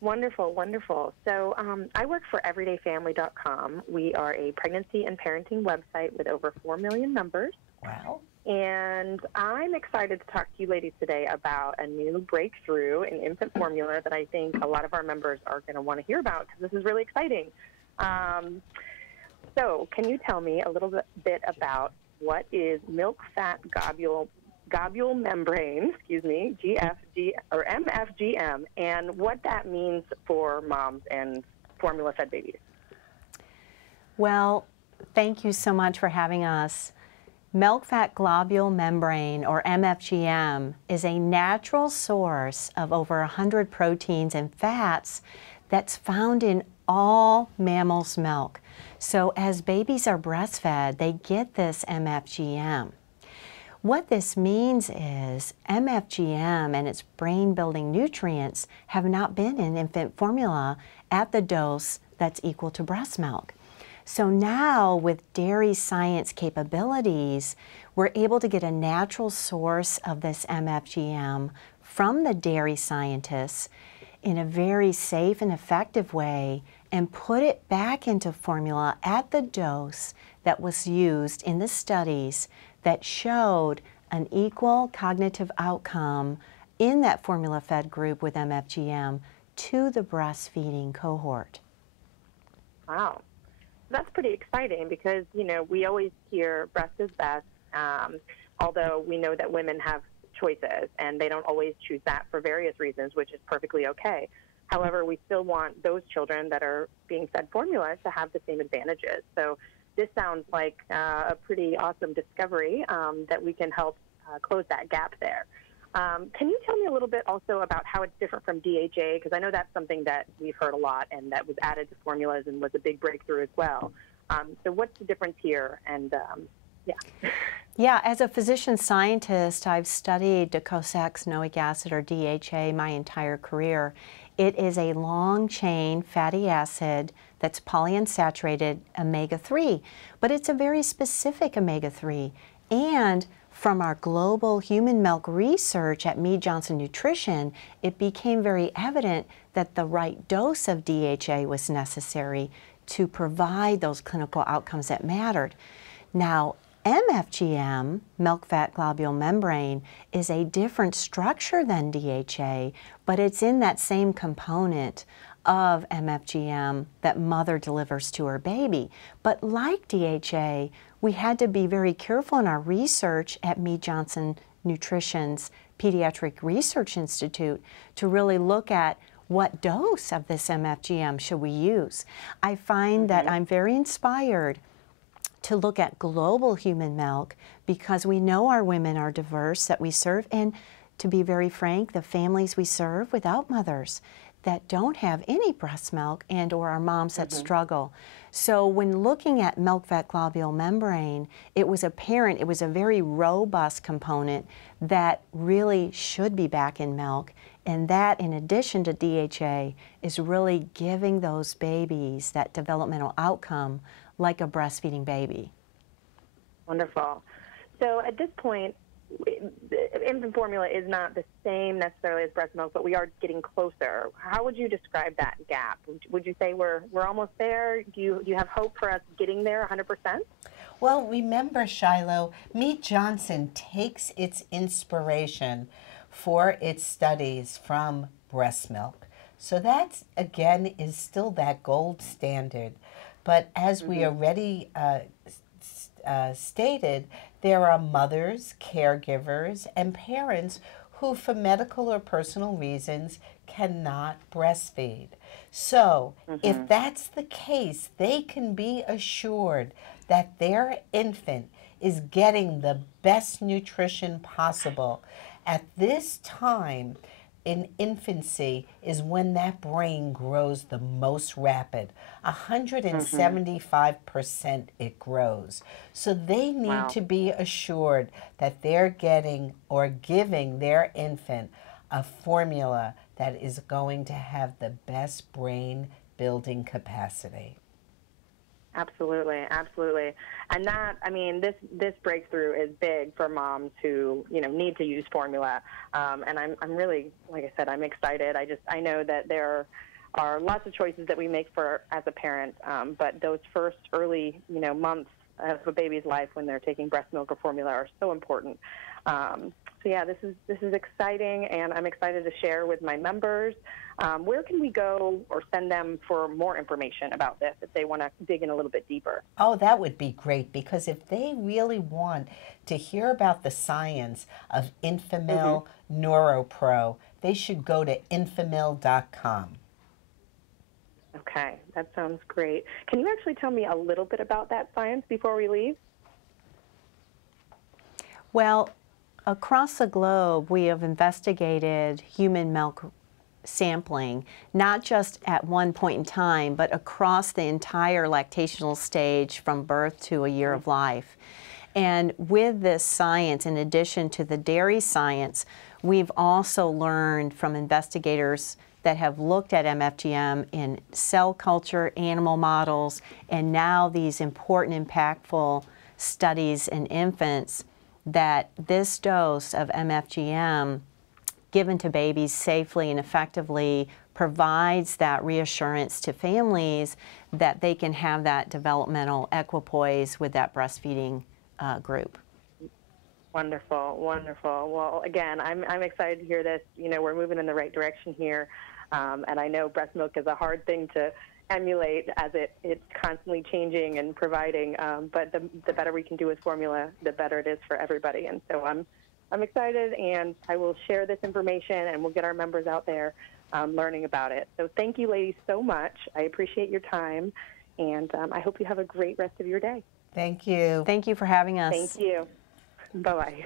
Wonderful, wonderful. So I work for everydayfamily.com. We are a pregnancy and parenting website with over 4 million members. Wow. And I'm excited to talk to you ladies today about a new breakthrough in infant formula that I think a lot of our members are going to want to hear about because this is really exciting. So can you tell me a little bit about what is milk fat globule membrane, GFG or MFGM, and what that means for moms and formula-fed babies? Well, thank you so much for having us. Milk Fat Globule Membrane, or MFGM, is a natural source of over 100 proteins and fats that's found in all mammals' milk. So as babies are breastfed, they get this MFGM. What this means is MFGM and its brain-building nutrients have not been in infant formula at the dose that's equal to breast milk. So now with dairy science capabilities, we're able to get a natural source of this MFGM from the dairy scientists in a very safe and effective way and put it back into formula at the dose that was used in the studies that showed an equal cognitive outcome in that formula-fed group with MFGM to the breastfeeding cohort. Wow. That's pretty exciting because, you know, we always hear breast is best, although we know that women have choices and they don't always choose that for various reasons, which is perfectly okay. However, we still want those children that are being fed formula to have the same advantages. So this sounds like a pretty awesome discovery that we can help close that gap there. Can you tell me a little bit also about how it's different from DHA? Because I know that's something that we've heard a lot and that was added to formulas and was a big breakthrough as well. So what's the difference here? And Yeah, as a physician scientist, I've studied docosahexaenoic acid, or DHA, my entire career. It is a long-chain fatty acid that's polyunsaturated omega-3, but it's a very specific omega-3. And from our global human milk research at Mead Johnson Nutrition, it became very evident that the right dose of DHA was necessary to provide those clinical outcomes that mattered. Now, MFGM, milk fat globule membrane, is a different structure than DHA, but it's in that same component of MFGM that mother delivers to her baby. But like DHA, we had to be very careful in our research at Mead Johnson Nutrition's Pediatric Research Institute to really look at what dose of this MFGM should we use. I find that I'm very inspired to look at global human milk because we know our women are diverse that we serve, and to be very frank, the families we serve without mothers that don't have any breast milk and or our moms that struggle. So when looking at milk fat globule membrane, it was apparent it was a very robust component that really should be back in milk, and that in addition to DHA is really giving those babies that developmental outcome like a breastfeeding baby. Wonderful. So at this point, infant formula is not the same necessarily as breast milk, but we are getting closer. How would you describe that gap? Would you say we're almost there? Do you have hope for us getting there 100%? Well, remember, Shiloh, Mead Johnson takes its inspiration for its studies from breast milk. So that, again, is still that gold standard. But as we already stated, there are mothers, caregivers, and parents who, for medical or personal reasons, cannot breastfeed. So if that's the case, they can be assured that their infant is getting the best nutrition possible. At this time in infancy is when that brain grows the most rapid. 175% it grows. So they need to be assured that they're getting or giving their infant a formula that is going to have the best brain building capacity. Absolutely, absolutely. And that, I mean, this breakthrough is big for moms who, need to use formula. And I'm really, like I said, I'm excited. I know that there are lots of choices that we make as a parent, but those first early, months of a baby's life when they're taking breast milk or formula are so important. So yeah, this is exciting, and I'm excited to share with my members. Where can we go or send them for more information about this if they want to dig in a little bit deeper? Oh, that would be great, because if they really want to hear about the science of Infamil NeuroPro, they should go to infamil.com. Okay, that sounds great. Can you actually tell me a little bit about that science before we leave? Well, across the globe, we have investigated human milk sampling, not just at one point in time, but across the entire lactational stage from birth to a year of life. And with this science, in addition to the dairy science, we've also learned from investigators that have looked at MFGM in cell culture, animal models, and now these important, impactful studies in infants, that this dose of MFGM given to babies safely and effectively provides that reassurance to families that they can have that developmental equipoise with that breastfeeding group. Wonderful, wonderful. Well, again, I'm excited to hear this. We're moving in the right direction here, and I know breast milk is a hard thing to emulate as it's constantly changing and providing, but the better we can do with formula, the better it is for everybody. And so I'm excited, and I will share this information, and we'll get our members out there learning about it. So thank you, ladies, so much. I appreciate your time, and I hope you have a great rest of your day. Thank you. Thank you for having us. Thank you. Bye-bye.